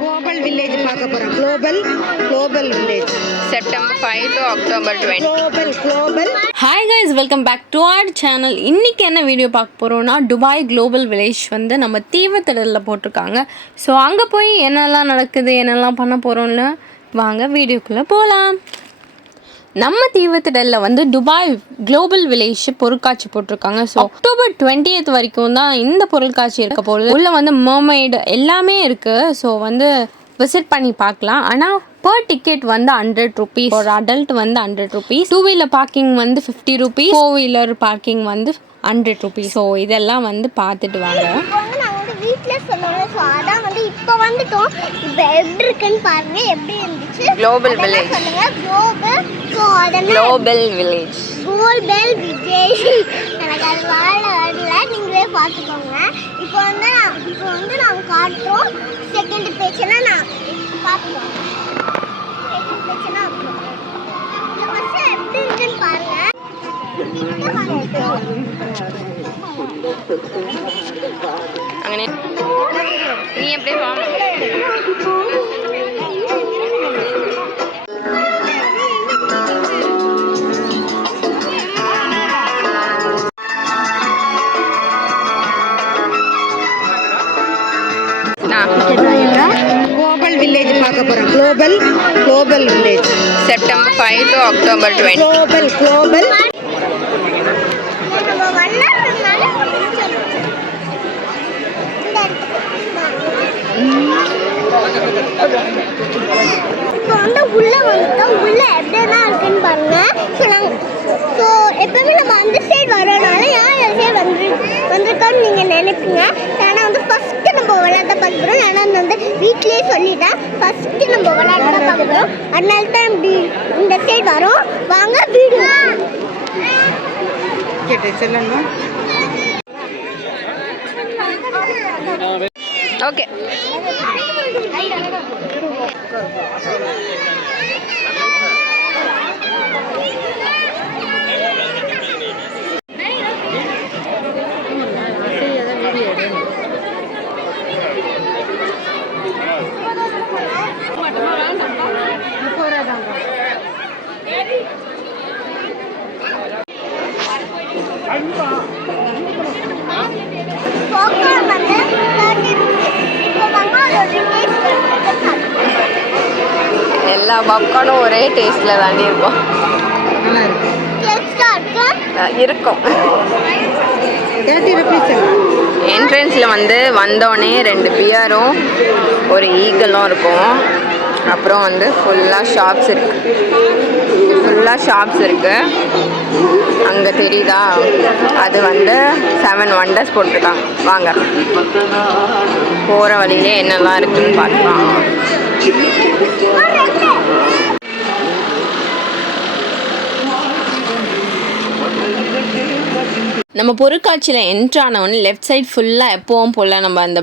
Global village பார்க்க போறோம். Global village. September 5 to October 20. Global. Hi guys, welcome back to our channel. இன்னைக்கு என்ன video பார்க்க போறோம்னா துபாய் குளோபல் வில்லேஜ் வந்து நம்ம தீவுத்திடலில் போட்டிருக்காங்க. ஸோ அங்கே போய் என்னெல்லாம் நடக்குது என்னெல்லாம் பண்ண போகிறோம்னு வாங்க வீடியோக்குள்ளே போகலாம். நம்ம தீவுத்திடலில் வந்து துபாய் குளோபல் வில்லேஜ் பொருட்காட்சி போட்டிருக்காங்க. ஸோ அக்டோபர் 20th வரைக்கும் தான் இந்த பொருட்காட்சி இருக்க போகுது. உள்ளே வந்து மர்மெய்டு எல்லாமே இருக்குது. ஸோ வந்து விசிட் பண்ணி பார்க்கலாம். ஆனால் பர் டிக்கெட் வந்து 100 rupees, ஒரு அடல்ட் வந்து 100 rupees, 2-wheeler பார்க்கிங் வந்து 50 rupees, 4-wheeler பார்க்கிங் வந்து 100 rupees. ஸோ இதெல்லாம் வந்து பார்த்துட்டு வாங்க. வீட்டில் சொன்னாங்க. ஸோ அதான் வந்து இப்போ வந்துட்டோம். இப்போ எப்படி இருக்குன்னு பாருங்க. எப்படி இருந்துச்சு Global village. சொல்லுங்க. Global village. Global village. எனக்கு அது வாழ வரல, நீங்களே பார்த்துக்கோங்க. இப்போ வந்து நாங்கள் காட்டுறோம். செகண்ட் பேஜ்னா நான் பார்த்துக்கோங்க. செகண்ட் பேஜ்னா ஃபஸ்ட்டு எப்படி இருக்குன்னு பாருங்க. അങ്ങനെ നീ എവിടെ പോകാം? Global village பார்க்க போறோம். Global village. September 5 to October 20. Global. இப்போ வந்து உள்ளே வந்துட்டோம். உள்ளே எப்படின்னா இருக்குன்னு பாருங்க. ஸோ எப்பவுமே நம்ம அந்த சைடு வரோனால யார் அந்த சைடு வந்திருக்கோன்னு நீங்கள் நினைப்பீங்க. ஏன்னா வந்து ஃபஸ்ட்டு நம்ம விளையாட்ட பார்க்குறோம். ஏன்னா வந்து வீட்லேயே சொல்லிட்டேன், ஃபஸ்ட்டு நம்ம விளையாட்ட பார்க்குறோம். அதனால தான் இப்படி இந்த சைடு வரோம். வாங்க வீடு ஓகே. எல்லா பாப்கார்னும் ஒரே டேஸ்ட்டில் தாண்டி இருக்கும். இருக்கும். என்ட்ரன்ஸில் வந்து வந்தோடனே 2 பியரும் ஒரு ஈகலும் இருக்கும். அப்புறம் வந்து ஃபுல்லாக ஷாப்ஸ் இருக்குது. அங்கே தெரியுதா, அது வந்து 7 wonders போட்டிருக்காங்க. வாங்க போகிற வழியிலே என்னெல்லாம் இருக்குதுன்னு பார்க்கலாம். நம்ம பொருட்காட்சியில் என்ட்ரானவொன்னு லெஃப்ட் சைட் ஃபுல்லாக எப்போவும் போல் நம்ம அந்த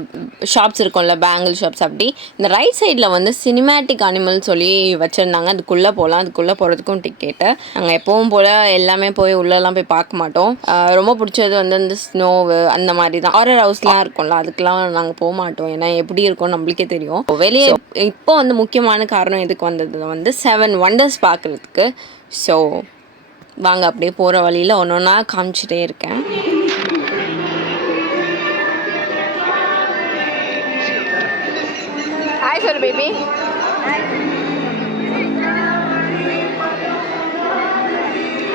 ஷாப்ஸ் இருக்கும்ல, பேங்கிள் ஷாப்ஸ். அப்படி இந்த ரைட் சைடில் வந்து சினிமேட்டிக் அனிமல் சொல்லி வச்சுருந்தாங்க. அதுக்குள்ளே போகலாம். அதுக்குள்ளே போகிறதுக்கும் டிக்கெட்டு. நாங்கள் எப்போவும் போல் எல்லாமே போய் உள்ளெல்லாம் போய் பார்க்க மாட்டோம். ரொம்ப பிடிச்சது வந்து அந்த ஸ்னோவு அந்த மாதிரி தான். ஹாரர் ஹவுஸ்லாம் இருக்கும்ல, அதுக்கெலாம் நாங்கள் போக மாட்டோம். ஏன்னா எப்படி இருக்கும் நம்மளுக்கே தெரியும். வெளியே இப்போ வந்து முக்கியமான காரணம் எதுக்கு வந்தது வந்து 7 wonders பார்க்குறதுக்கு. ஸோ வாங்க அப்படியே போகிற வழியில் ஒன்று ஒன்றா காமிச்சிட்டே இருக்கேன். ஹாய் சொல்லு பேபி.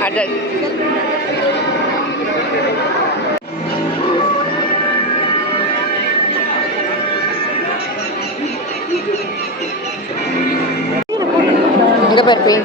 அடல் எங்கே போயிருப்பீ?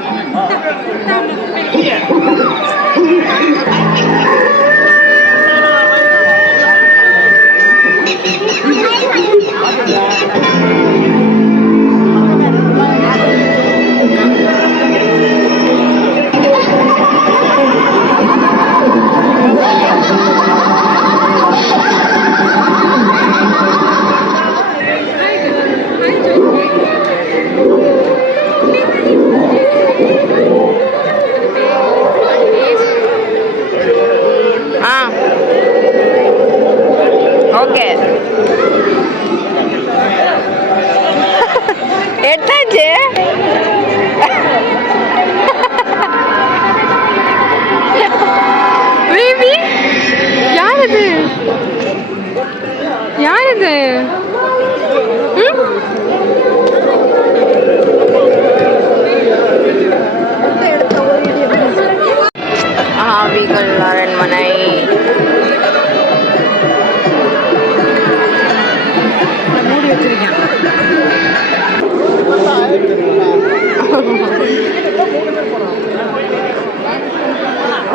வச்சிருக்கேன்.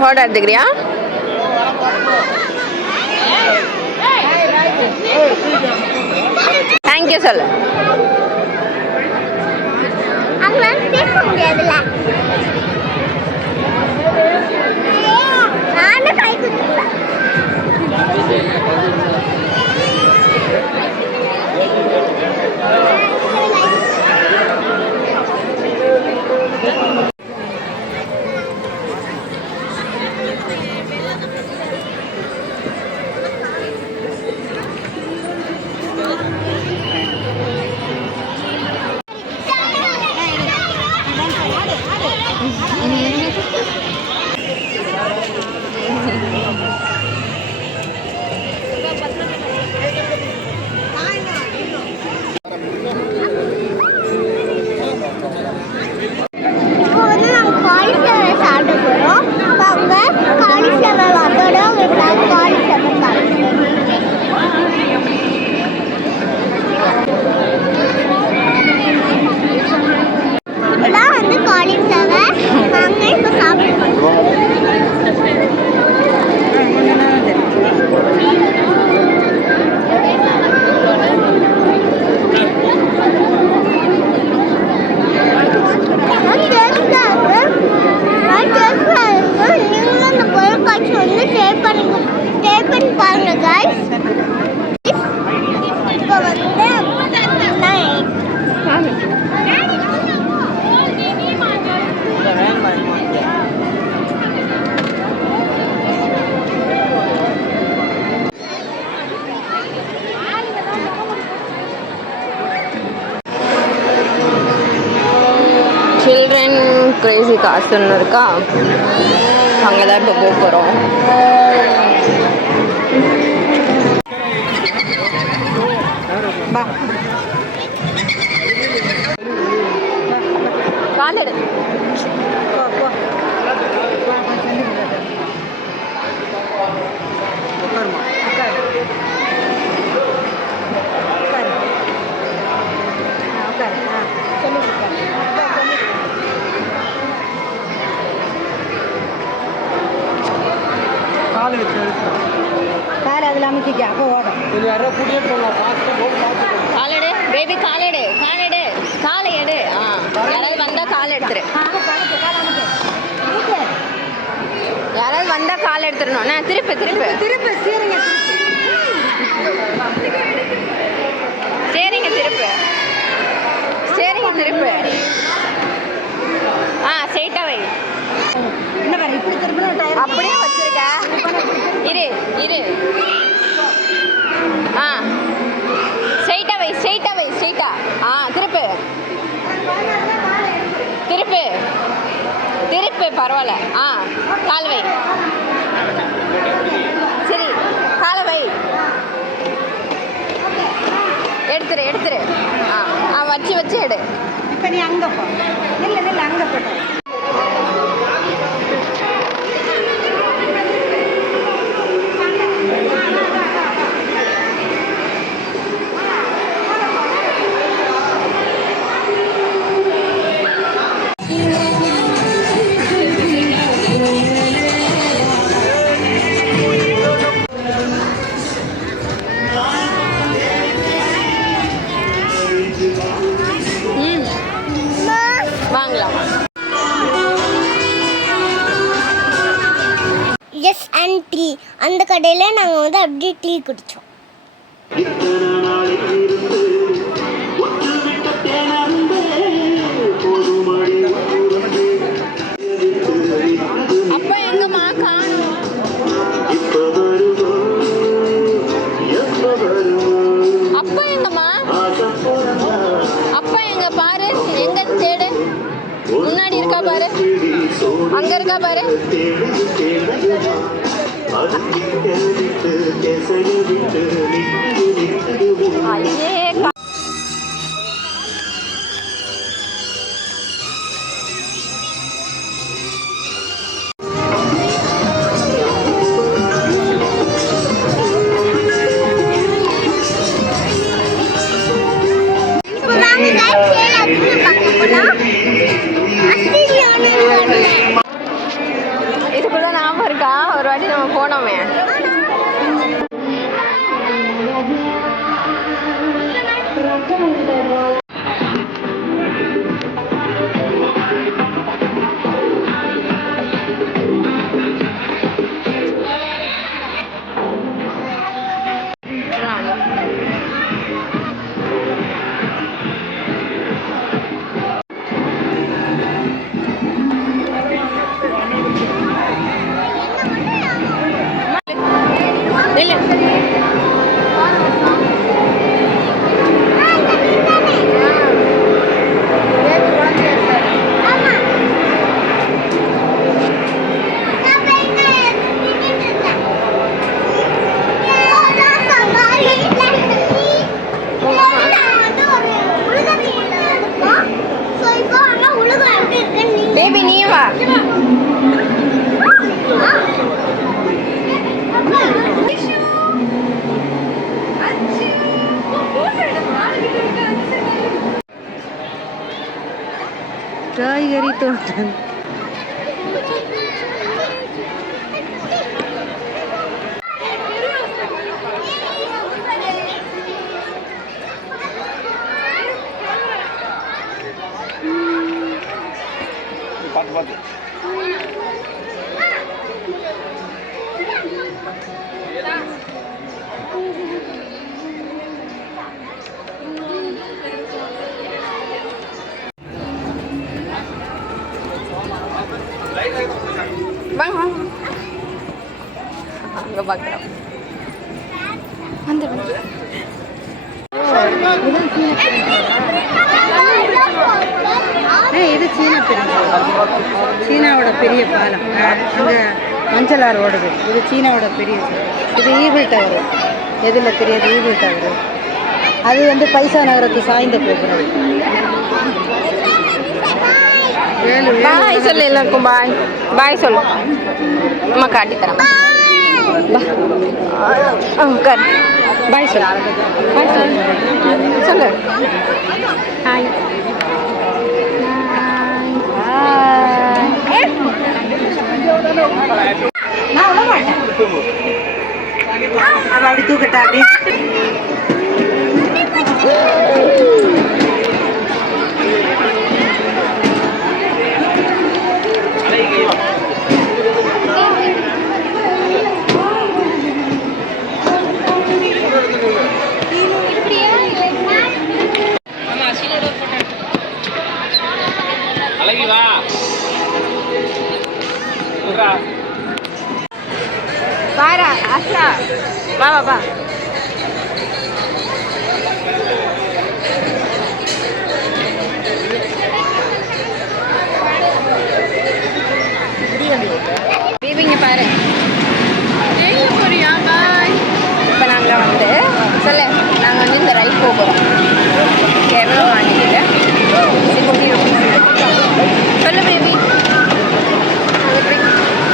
ஃபோட்டோ எடுத்துக்கிறியா? தேங்க்யூ சொல்லு. அவங்களால பேச முடியாதுல்ல. நானும் கை குத்துறேன். இப்போ வந்து நாங்கள் காலிஃப்ளவர் சாப்பிட போகிறோம். அவங்க காலிஃப்ளவர் அதோட ஒரு கிளாஸ் காலிஃப்ளவர் சாப்பிடுவோம். இதெல்லாம் வந்து காலிஃப்ளவர் நாங்கள் இப்போ சாப்பிடுவோம். நீங்களும் அந்த பொருட்காட்சி வந்து ஷேர் பண்ணி பாருங்க guys. இப்போ வந்து சில்ட்ரன் கிரேசி காசுன்னு இருக்கா, அங்கே தான் இப்போ போக போகிறோம். காலெடு. காலை அதில் அமைச்சிக்க அப்போ ஓடும். காலெடு பேபி, காலெடு, காலெடு, காலை எடு. யாராவது வந்தால் கால் எடுத்துரு. யாராவது வந்தால் கால் எடுத்துடணும். நான் திருப்பு திருப்பு திருப்பி சரிங்க. சரிங்க திருப்பு, சரிங்க திருப்பு. ஸ்ட்ரெயிட்டாக வை. என்ன பாரு இப்படி திருப்பினா டயர் அப்படியே வச்சிருக்க. இரு இரு. ஸ்ட்ரெயிட்டாக வை, ஸ்ட்ரெயிட்டாக வை, ஸ்ட்ரெயிட்டாக. திருப்பு திருப்பு திருப்பு, பரவாயில்ல. கால் வை. சரி, காலை வை. எடுத்துரு எடுத்துரு. வச்சு வச்சு எடு. இப்போ நீ அங்கே போ. இல்லை அங்கே போட்டோம். வாங்கலாம். எஸ் அண்ட் டீ, அந்த கடையில் நாங்கள் வந்து அப்படியே டீ குடித்தோம். அப்பா எங்கம்மா காணோம்? அப்பா எங்கம்மா? அப்பா எங்க பாரு, எங்க தேடு. முன்னாடி இருக்கா பாரு, அங்க இருக்கா பாரு. ஐயே பேபி நீ வா. காய்கறி தோட்டம். பார்த்து பார்த்து வாங்க வாங்க. அங்கே பார்க்குறோம். வந்து இது சீனா சீனாவோட பெரிய பாலம். அங்கே மஞ்சள் ஆறு ஓடுது. இது சீனாவோட பெரிய இது ஈபிள் டவர். எதில் தெரியாது ஈபிள் டவர். அது வந்து பைசா நகரத்து சாய்ந்த போகிறது. பாய் சொல்லு எல்லாருக்கும். பாய் பாய் சொல்லு. அம்மா காட்டி தரேன். உட்கார். பாய் சொல்லு. பாய் சொல்லு. சொல்லு. ஹாய். நான் விட மாட்டேன். அப்படி தூக்கட்டா அப்படி. அழகி வா. பாரா ஆஷா வா வா வா. பேபிங்க பாரு. எங்க போறியா? பாய். இப்போ நாங்கள் வந்து சொல்லு. நாங்கள் வந்து இந்த ரைட் போகிறோம். எவ்வளோ வாங்கிட்டு 60 rupees. சொல்லு பேபி.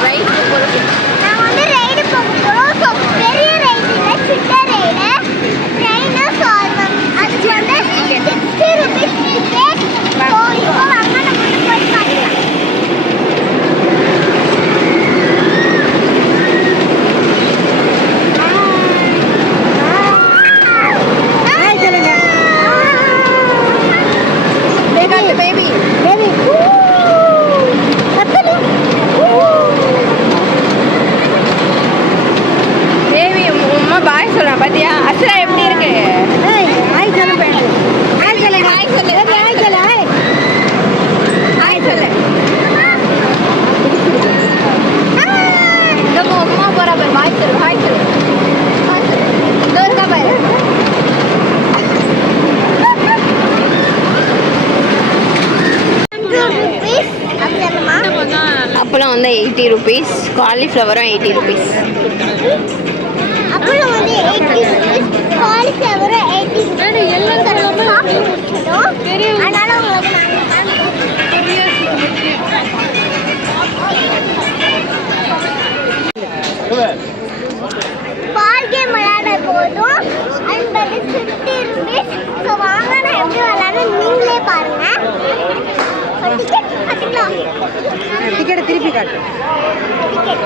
ரைட் போகிறது. நான் வந்து ரைடு போக போகிறோம். ஸோ பெரிய ரைடு இல்லை, சின்ன ரைடு. ட்ரெயினு ஸோ அதுக்கு வந்து 60 rupees டிக்கெட். ஸோ இப்போ வாங்க நம்ம போய் பார்க்கலாம். பேபி பேபி பேபி உமா பாய் சொல்கிறேன் பார்த்தியா? அஸ்ரா எப்படி இருக்கு? ஆய் சொல்ல வேண்டும். ஆய் சொல்ல. ஹாய் சொல்லு. ஆய் சொல்ல. ஹாய் சொல்லு. இதோ உமா போகிறா பாரு. பாய் சொல்லு. ஹாய் சொல்லு. ஹாய் சொல்லு. இதோ இருக்கா பாரு. அப்பளம் வந்து 80 rupees. காலிஃப்ளவரும் 80 rupees. அப்பளம் வந்து 80 rupees. காலிஃப்ளவரும் 80 rupees. எல்லாம் சாப்பிட்டு முடிச்சிட்டோம். அதனால உங்களுக்கு பால் கேம் விளையாட போதும். அந்த 50 rupees. ஸோ வாங்க நான் எப்படி விளையாட நீங்களே பாருங்க. டிக்கெட் பார்த்துக்கலாம். டிக்கெட்டை திருப்பி காட்டு. டிக்கெட்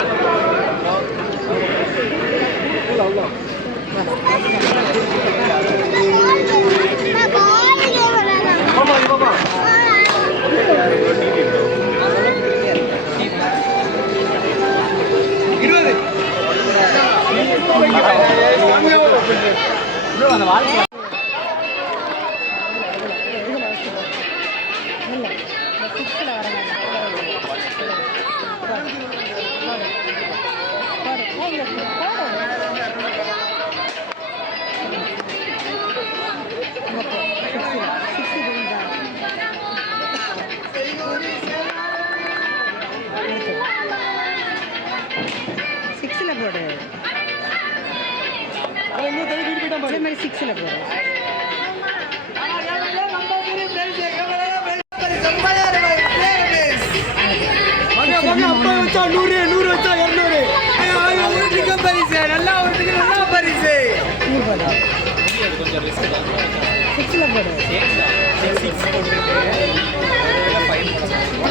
6ல் போடுறோம்.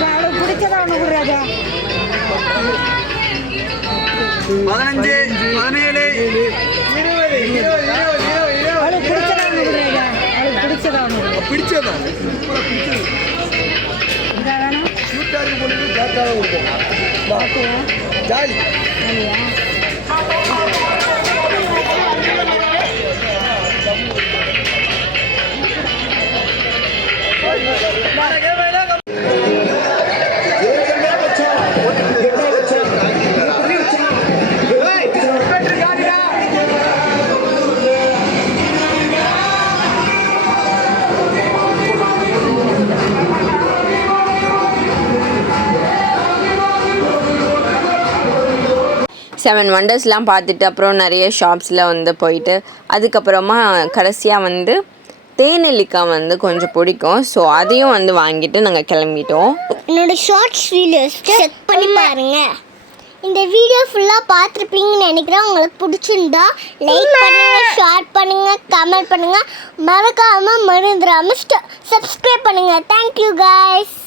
அவளுக்கு பிடிச்சதா ஒன்று கொடுறாஜா. 15, 17, 20. அவளுக்கு பிடிச்சதா ஒன்று கொடுறாஜா. அவளுக்கு பிடிச்சதா ஒன்று பிடிச்சதா இதா வேணும். சூட்டாரி போட்டு ஜாக்காக இருக்கும் ஜாலி. இல்லையா? செவன் வண்டர்ஸ்லாம் பார்த்துட்டு அப்புறம் நிறைய ஷாப்ஸில் வந்து போயிட்டு அதுக்கப்புறமா கடைசியாக வந்து தேனெல்லிக்காய் வந்து கொஞ்சம் பிடிக்கும். ஸோ அதையும் வந்து வாங்கிட்டு நாங்கள் கிளம்பிட்டோம். என்னோட ஷார்ட்ஸ் வீடியோஸ் செக் பண்ணி பாருங்க. இந்த வீடியோ ஃபுல்லாக பார்த்துருப்பீங்கன்னு நினைக்கிறேன். உங்களுக்கு பிடிச்சிருந்தா லைக் பண்ணுங்க, ஷேர் பண்ணுங்க, கமெண்ட் பண்ணுங்க, மறக்காமல் மறந்துடாமல் சப்ஸ்கிரைப் பண்ணுங்க. Thank you guys.